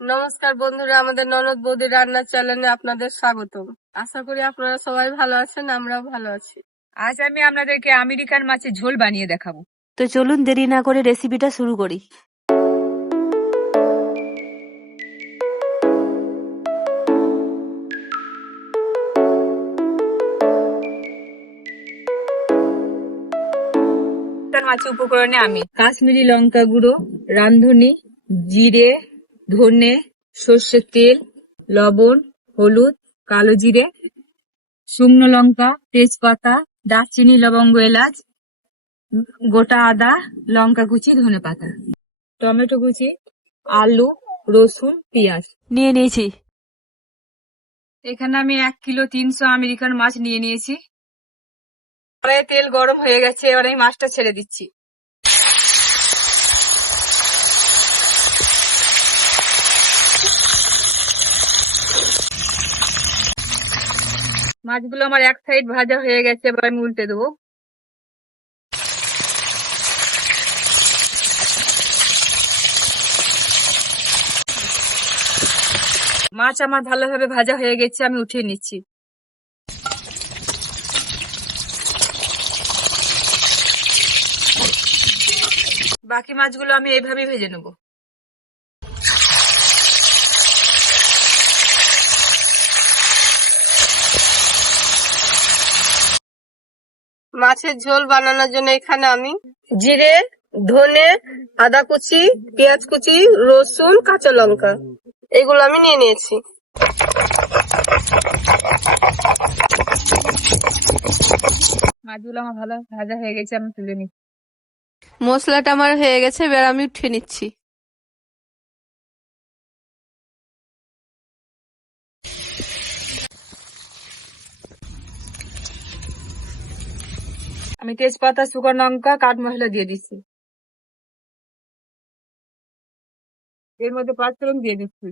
নমস্কার বন্ধুরা, আমাদের ননদ বৌদি রান্নার চ্যানেলে আপনাদের স্বাগতম। আশা করি আপনারা সবাই ভালো আছেন, আমরাও ভালো আছি। আজ আমি আপনাদেরকে আমেরিকান মাছের ঝোল বানিয়ে দেখাবো। তো চলুন দেরি না করে রেসিপিটা শুরু করি। মাছের উপকরণে আমি কাশ্মীরি লঙ্কা গুঁড়ো, রাঁধুনি, জিরে, ধনে, সর্ষের তেল, লবণ, হলুদ, কালো জিরে, শুকনো লঙ্কা, তেজপাতা, দারচিনি, লবঙ্গ, এলাচ, গোটা আদা, লঙ্কা কুচি, ধনেপাতা, টমেটো কুচি, আলু, রসুন, পেঁয়াজ নিয়ে নিয়েছি। এখানে আমি 1 কিলো 300 আমেরিকান মাছ নিয়ে নিয়েছি। কড়াইয়ে তেল গরম হয়ে গেছে, এবার আমি মাছটা ছেড়ে দিচ্ছি। মাছগুলো আমার এক সাইড ভাজা হয়ে গেছে, এবার আমি উল্টে দেবো। মাছ আমার ভালোভাবে ভাজা হয়ে গেছে, আমি উঠিয়ে নিচ্ছি। বাকি মাছগুলো আমি এইভাবেই ভেজে নেব। মাছের ঝোল বানানোর জন্য এখানে আমি জিরে, ধনে, আদা কুচি, পেঁয়াজ কুচি, রসুন, কাঁচা লঙ্কা এগুলো আমি নিয়ে নিয়েছি। মাছগুলো আমার ভালো ভাজা হয়ে গেছে, আমি তুলে নিচ্ছি। মশলাটা আমার হয়ে গেছে, এবার আমি উঠিয়ে নিচ্ছি। আমি তেজপাতা, শুকনো লঙ্কা, কাঠ মশলা দিয়ে দিচ্ছি। এর মধ্যে 5 ফোড়ন দিয়ে দিচ্ছি।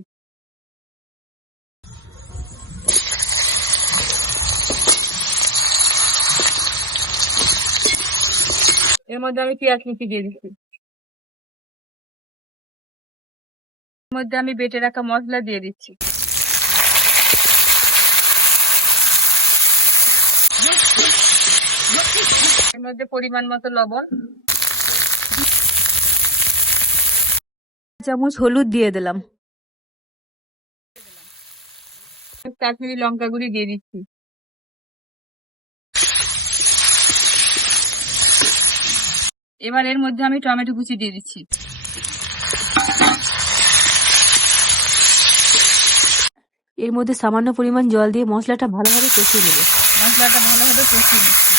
এর মধ্যে আমি পেঁয়াজ কুচি দিয়ে দিচ্ছি। এর মধ্যে আমি বেটে রাখা মশলা দিয়ে দিচ্ছি। এর মধ্যে পরিমাণ মতো লবণ, চামচ হলুদ দিয়ে দিলাম। কাশ্মীরি লঙ্কা গুঁড়ি দিয়ে দিচ্ছি। এবার এর মধ্যে আমি টমেটো কুচি দিয়ে দিচ্ছি। এর মধ্যে সামান্য পরিমাণ জল দিয়ে মশলাটা ভালোভাবে কষিয়ে নেব। মশলাটা ভালোভাবে কষিয়ে নিচ্ছি।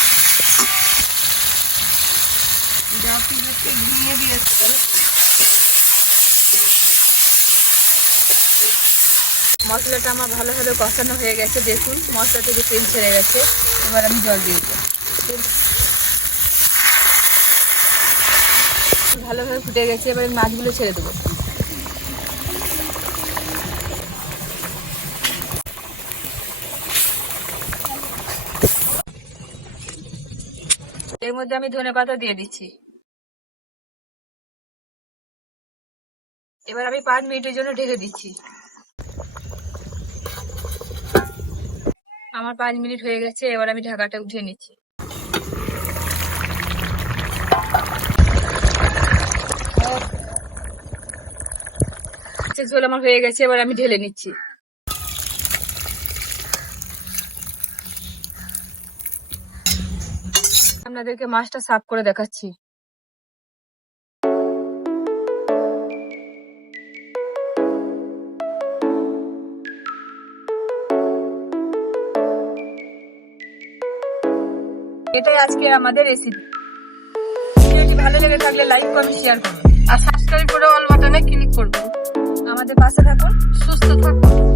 মশলাটা আমার ভালোভাবে কষানো হয়ে গেছে, দেখুন মশলা থেকে তেল ছেড়ে গেছে। এবার আমি জল দিয়ে দেবো। ভালোভাবে ফুটে গেছে, এবার আমি মাছগুলো ছেড়ে দেবো। এর মধ্যে আমি ধনেপাতা দিয়ে দিচ্ছি। এবার আমি 5 মিনিটের জন্য ঢেকে দিচ্ছি। আমার 5 মিনিট হয়ে গেছে, এবার আমি ঢাকাটা উঠিয়ে নিচ্ছি। ঝোল আমার হয়ে গেছে, এবার আমি ঢেলে নিচ্ছি। আপনাদেরকে মাছটা সার্ভ করে দেখাচ্ছি। এটাই আজকে আমাদের রেসিপি। ভিডিওটি ভালো লেগে থাকলে লাইক, কমেন্ট, শেয়ার করুন আর সাবস্ক্রাইব করে অল বাটনে ক্লিক করবেন। আমাদের পাশে থাকুন। সুস্থ থাকুন।